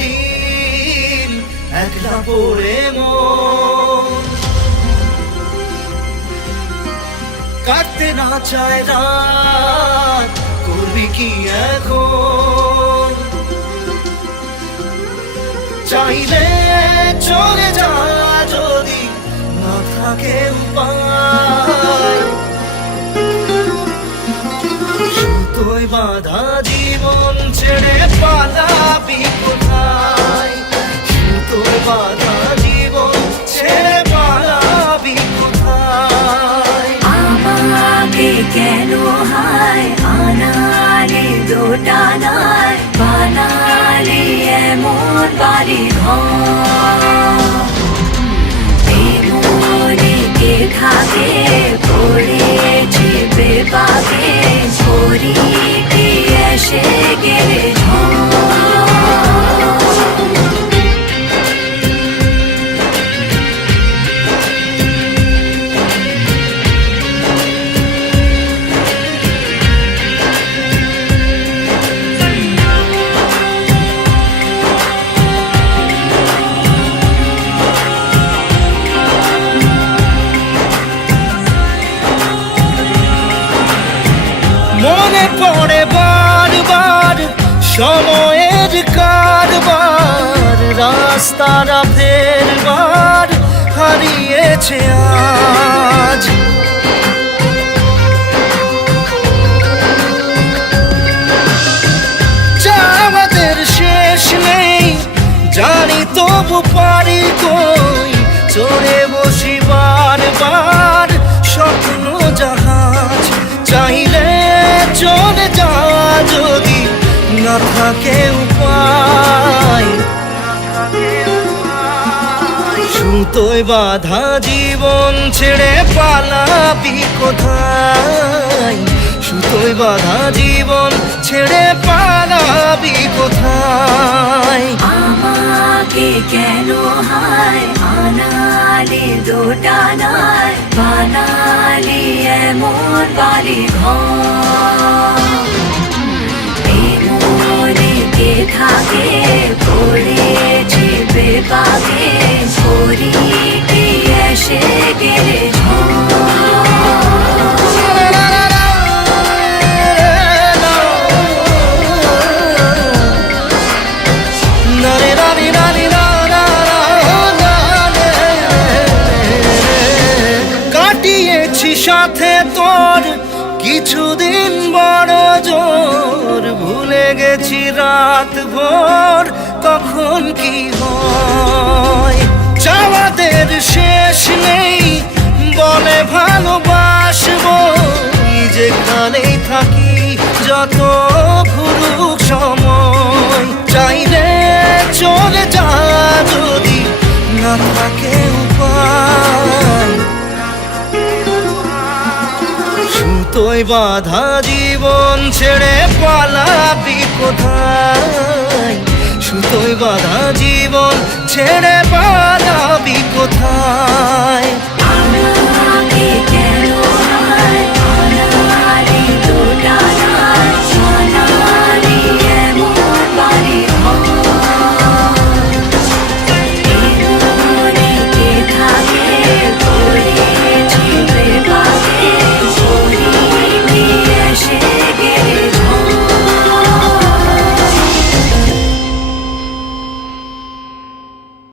দিন একলা পড়ে মন কাটতে না চায় রাত করবি কি এখন চাইলে চলে যা যদি না থাকে উপায় সুতোয় বাঁধা জীবন ছেড়ে পালাবি কোথায় সুতোয় বাঁধা জীবন ছেড়ে পালাবি কোথায় আমাকে কেন হায় আনালি দোটানায় বানালি এমন বাড়ি ঘর মনে কে থাকে পড়েছি বেপাকে ছড়ি কি এসে গেলে মনে পড়ে বারবার সময়ের কারবার রাস্তাটা ফেরবার হারিয়েছে আজ আমাদের শেষ নেই জানি তবু পারি কই চড়ে বসি বারবার স্বপ্ন জাহাজ চাইলে চলে যা যদি না থাকে উপায় সুতোয় বাঁধা জীবন ছেড়ে পালাবি কোথায় সুতোয় বাঁধা জীবন ছেড়ে পালাবি কোথায় আমাকে কেন হায় আনালি দোটানায় বানালি এমন বাড়ি ঘর মনে কে থাকে পড়েছি বেপাকে ছড়ি কি এসে গেলে কাটিয়েছি সাথে তোর কিছুদিন বড় জোর ভুলে গেছি রাত ভোর কখন কি হয় চাওয়াদের শেষ নেই বলে ভালোবাসবো যেখানেই থাকি যত ঘুরুক সময় চাইলে চলে যা যদি না থাকে উপায় সুতোয় বাঁধা জীবন ছেড়ে পালাবি কোথায় সুতোয় বাঁধা জীবন ছেড়ে